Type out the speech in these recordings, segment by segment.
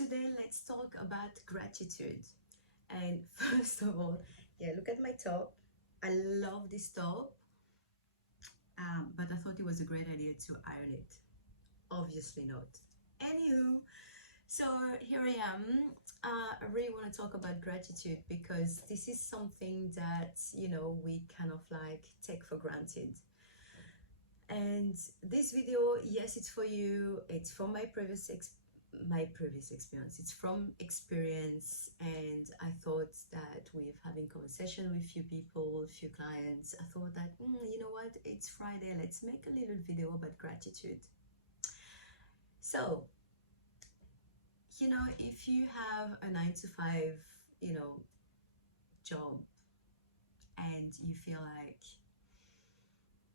Today let's talk about gratitude. And first of all, yeah, look at my top. I love this top, but I thought it was a great idea to iron it. Obviously not. Anywho, so here I am. I really want to talk about gratitude because this is something that we kind of like take for granted. And this video, yes, it's for you. It's from my previous experience. It's from experience, and I thought that with having conversation with few people, few clients, I thought that you know what? It's Friday. Let's make a little video about gratitude. So, if you have a 9 to 5, job, and you feel like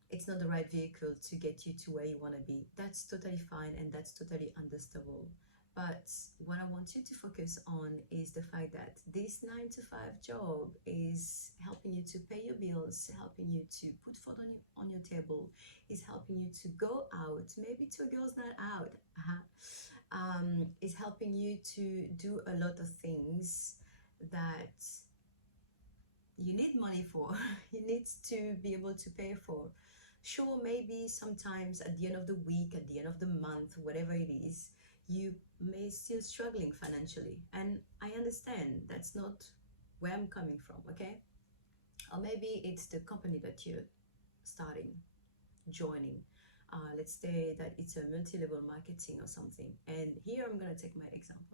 it's not the right vehicle to get you to where you want to be, that's totally fine and that's totally understandable. But what I want you to focus on is the fact that this 9 to 5 job is helping you to pay your bills, helping you to put food on your table, is helping you to go out, maybe to a girl's night out, is helping you to do a lot of things that you need money for, you need to be able to pay for. Sure, maybe sometimes at the end of the week, at the end of the month, whatever it is, you may still struggling financially. And I understand that's not where I'm coming from, okay? Or maybe it's the company that you're starting, joining. Let's say that it's a multi-level marketing or something. And here I'm gonna take my example,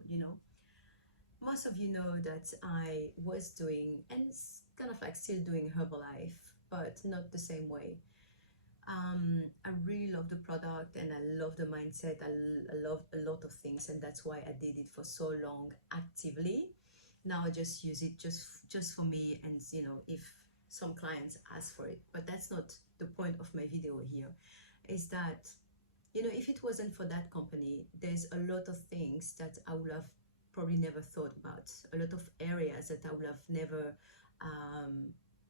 most of you know that I was doing, and kind of like still doing Herbalife, but not the same way. I really love the product and I love the mindset. I love a lot of things, and that's why I did it for so long actively. Now I just use it just for me, and if some clients ask for it. But that's not the point of my video here. Is that if it wasn't for that company, there's a lot of things that I would have probably never thought about, a lot of areas that I would have never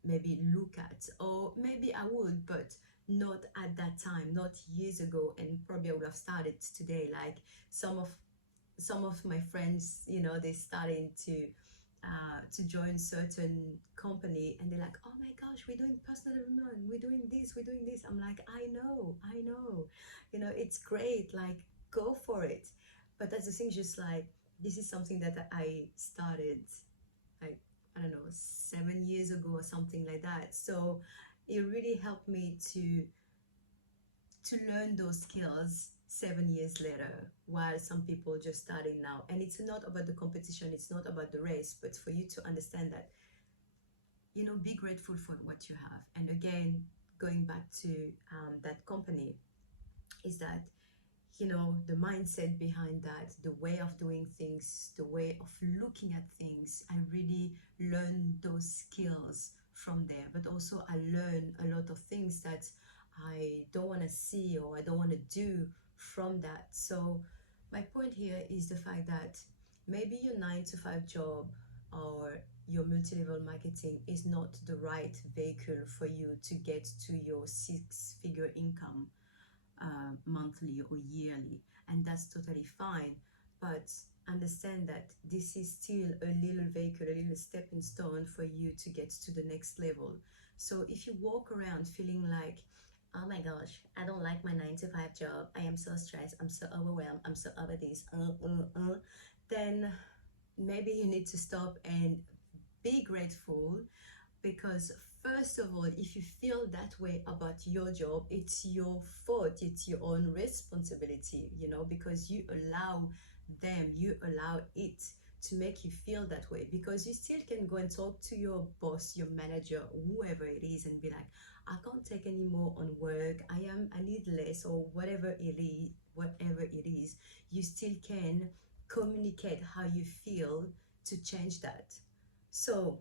maybe look at, or maybe I would, but not at that time, not years ago, and probably I would have started today. Like some of my friends, they starting to join certain company, and they're like, oh my gosh, we're doing personal development, we're doing this. I'm like, I know, it's great, like go for it. But that's the thing, just like this is something that I started, like, I don't know, 7 years ago or something like that. So it really helped me to learn those skills 7 years later, while some people just starting now. And it's not about the competition, it's not about the race, but for you to understand that, be grateful for what you have. And again, going back to that company, is that the mindset behind that, the way of doing things, the way of looking at things, I really learned those skills from there. But also I learned a lot of things that I don't want to see or I don't want to do from that. So my point here is the fact that maybe your 9 to 5 job or your multi-level marketing is not the right vehicle for you to get to your 6-figure income monthly or yearly, and that's totally fine. But understand that this is still a little vehicle, a little stepping stone for you to get to the next level. So if you walk around feeling like, oh my gosh, I don't like my 9 to 5 job, I am so stressed, I'm so overwhelmed, I'm so over this, then maybe you need to stop and be grateful. Because first of all, if you feel that way about your job, it's your fault, it's your own responsibility, because you allow it to make you feel that way. Because you still can go and talk to your boss, your manager, whoever it is, and be like, I can't take any more on work, I need less, or whatever it is. You still can communicate how you feel to change that. So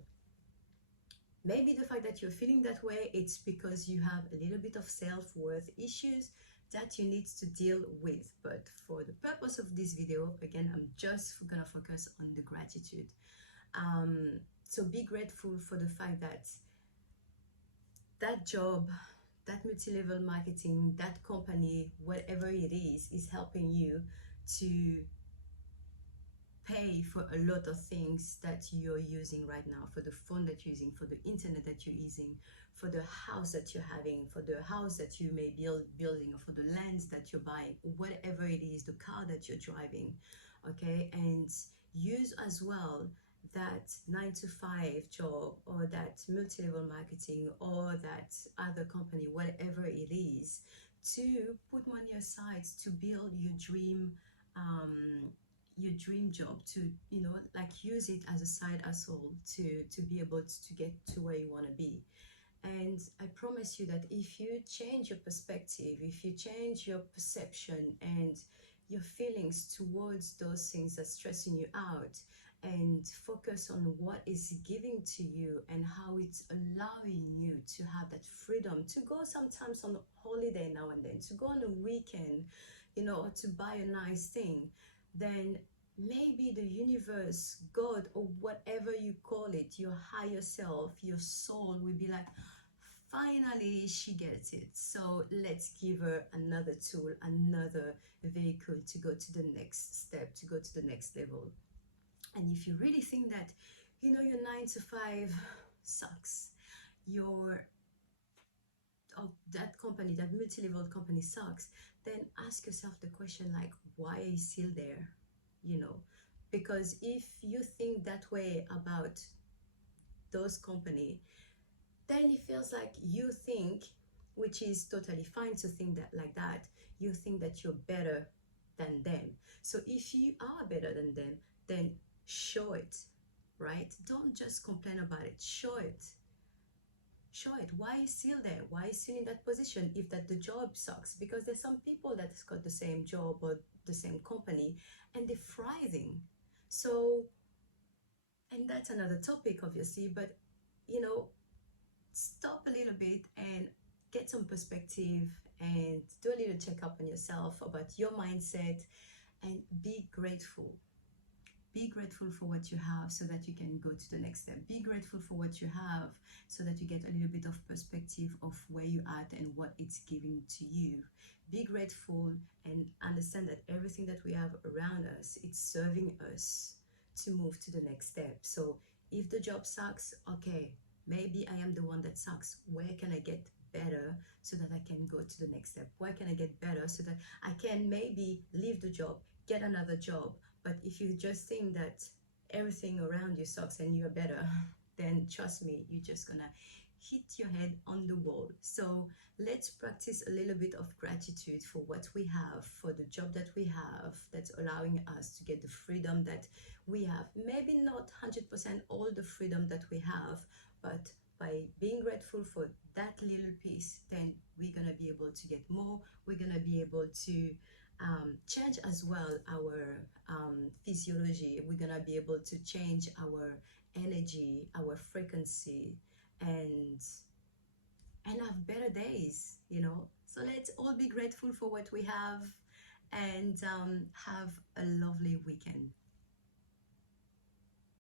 maybe the fact that you're feeling that way, it's because you have a little bit of self-worth issues that you need to deal with. But for the purpose of this video, again, I'm just gonna focus on the gratitude. So be grateful for the fact that that job, that multi-level marketing, that company, whatever it is helping you to pay for a lot of things that you're using right now, for the phone that you're using, for the internet that you're using, for the house that you're having, for the house that you may building, or for the lands that you're buying, whatever it is, the car that you're driving. Okay, and use as well that 9 to 5 job, or that multi-level marketing, or that other company, whatever it is, to put money aside to build your dream job, to, you know, like, use it as a side hustle to be able to get to where you want to be. And I promise you that if you change your perspective, if you change your perception and your feelings towards those things that's stressing you out, and focus on what is giving to you and how it's allowing you to have that freedom to go sometimes on holiday now and then, to go on a weekend, you know, or to buy a nice thing, then maybe the universe, God, or whatever you call it, your higher self, your soul, will be like, finally she gets it, so let's give her another tool, another vehicle to go to the next step, to go to the next level. And if you really think that, you know, your 9 to 5 sucks, your, of that company, that multi-level company sucks, then ask yourself the question, like, why are you still there? You know, because if you think that way about those company, then it feels like you think, which is totally fine to think that like that, you think that you're better than them. So if you are better than them, then show it, right? Don't just complain about it, show it. Show it. Why is still there? Why is still in that position if that the job sucks? Because there's some people that's got the same job or the same company and they're thriving. So, and that's another topic, obviously, but, you know, stop a little bit and get some perspective and do a little checkup on yourself about your mindset, and be grateful. Be grateful for what you have so that you can go to the next step. Be grateful for what you have so that you get a little bit of perspective of where you're at and what it's giving to you. Be grateful and understand that everything that we have around us, it's serving us to move to the next step. So if the job sucks, okay, maybe I am the one that sucks. Where can I get better so that I can go to the next step? Where can I get better so that I can maybe leave the job, get another job? But if you just think that everything around you sucks and you're better, then trust me, you're just gonna hit your head on the wall. So let's practice a little bit of gratitude for what we have, for the job that we have, that's allowing us to get the freedom that we have. Maybe not 100% all the freedom that we have, but by being grateful for that little piece, then we're gonna be able to get more. We're gonna be able to change as well our physiology. We're gonna be able to change our energy, our frequency, and have better days, you know. So let's all be grateful for what we have, and have a lovely weekend.